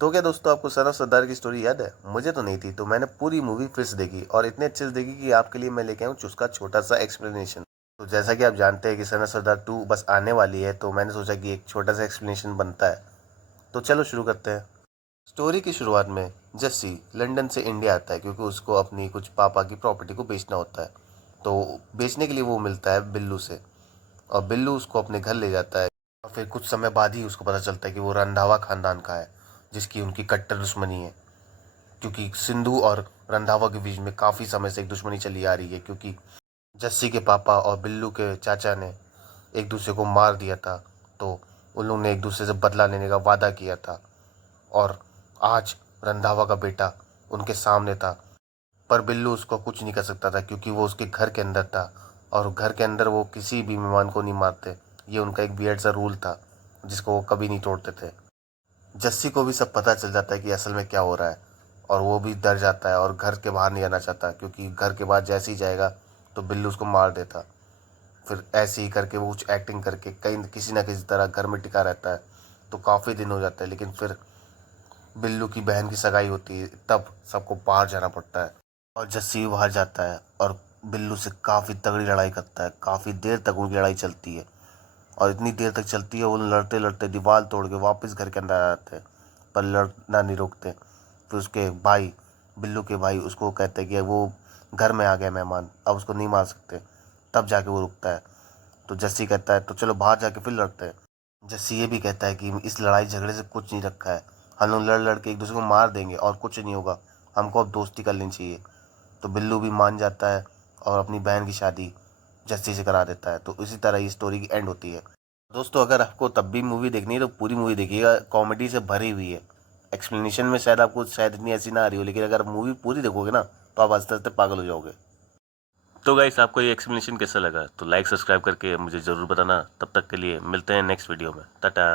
तो क्या दोस्तों, आपको सन ऑफ सरदार की स्टोरी याद है? मुझे तो नहीं थी, तो मैंने पूरी मूवी फिर से देखी और इतने अच्छे से देखी कि आपके लिए मैं लेके आऊँ उसका छोटा सा एक्सप्लेनेशन। तो जैसा कि आप जानते हैं कि सन ऑफ सरदार 2 बस आने वाली है, तो मैंने सोचा कि एक छोटा सा एक्सप्लेनेशन बनता है। तो चलो शुरू करते हैं। स्टोरी की शुरुआत में जस्सी लंदन से इंडिया आता है क्योंकि उसको अपनी कुछ पापा की प्रॉपर्टी को बेचना होता है। तो बेचने के लिए वो मिलता है बिल्लू से, और बिल्लू उसको अपने घर ले जाता है। और फिर कुछ समय बाद ही उसको पता चलता है कि वो रंधावा खानदान का है, जिसकी उनकी कट्टर दुश्मनी है। क्योंकि सिंधु और रंधावा के बीच में काफ़ी समय से एक दुश्मनी चली आ रही है, क्योंकि जस्सी के पापा और बिल्लू के चाचा ने एक दूसरे को मार दिया था। तो उन लोगों ने एक दूसरे से बदला लेने का वादा किया था, और आज रंधावा का बेटा उनके सामने था। पर बिल्लू उसको कुछ नहीं कर सकता था क्योंकि वो उसके घर के अंदर था, और घर के अंदर वो किसी भी मेहमान को नहीं मारते। ये उनका एक वियर्ड सा रूल था जिसको वो कभी नहीं तोड़ते थे। जस्सी को भी सब पता चल जाता है कि असल में क्या हो रहा है, और वो भी डर जाता है और घर के बाहर नहीं आना चाहता, क्योंकि घर के बाहर जैसे ही जाएगा तो बिल्लू उसको मार देता। फिर ऐसे ही करके वो कुछ एक्टिंग करके कहीं किसी ना किसी तरह घर में टिका रहता है। तो काफ़ी दिन हो जाता है, लेकिन फिर बिल्लू की बहन की सगाई होती है, तब सबको बाहर जाना पड़ता है। और जस्सी भी बाहर जाता है और बिल्लू से काफ़ी तगड़ी लड़ाई करता है। काफ़ी देर तक उनकी लड़ाई चलती है, और इतनी देर तक चलती है वो लड़ते लड़ते दीवार तोड़ के वापस घर के अंदर आ जाते हैं, पर लड़ना नहीं रोकते। फिर उसके भाई, बिल्लू के भाई, उसको कहते हैं कि वो घर में आ गया मेहमान, अब उसको नहीं मार सकते। तब जाके वो रुकता है। तो जस्सी कहता है तो चलो बाहर जाके फिर लड़ते हैं। जस्सी ये भी कहता है कि इस लड़ाई झगड़े से कुछ नहीं रखा है, हम लोग लड़ लड़ के एक दूसरे को मार देंगे और कुछ नहीं होगा, हमको अब दोस्ती कर लेनी चाहिए। तो बिल्लू भी मान जाता है और अपनी बहन की शादी जस्सी से करा देता है। तो इसी तरह ये स्टोरी की एंड होती है। दोस्तों, अगर आपको तब भी मूवी देखनी है तो पूरी मूवी देखिएगा, कॉमेडी से भरी हुई है। एक्सप्लेनेशन में शायद इतनी ऐसी ना आ रही हो, लेकिन अगर मूवी पूरी देखोगे ना तो आप हंसते हंसते पागल हो जाओगे। तो गाइस, आपको ये एक्सप्लेनेशन कैसा लगा? तो लाइक सब्सक्राइब करके मुझे ज़रूर बताना। तब तक के लिए मिलते हैं नेक्स्ट वीडियो में। टाटा।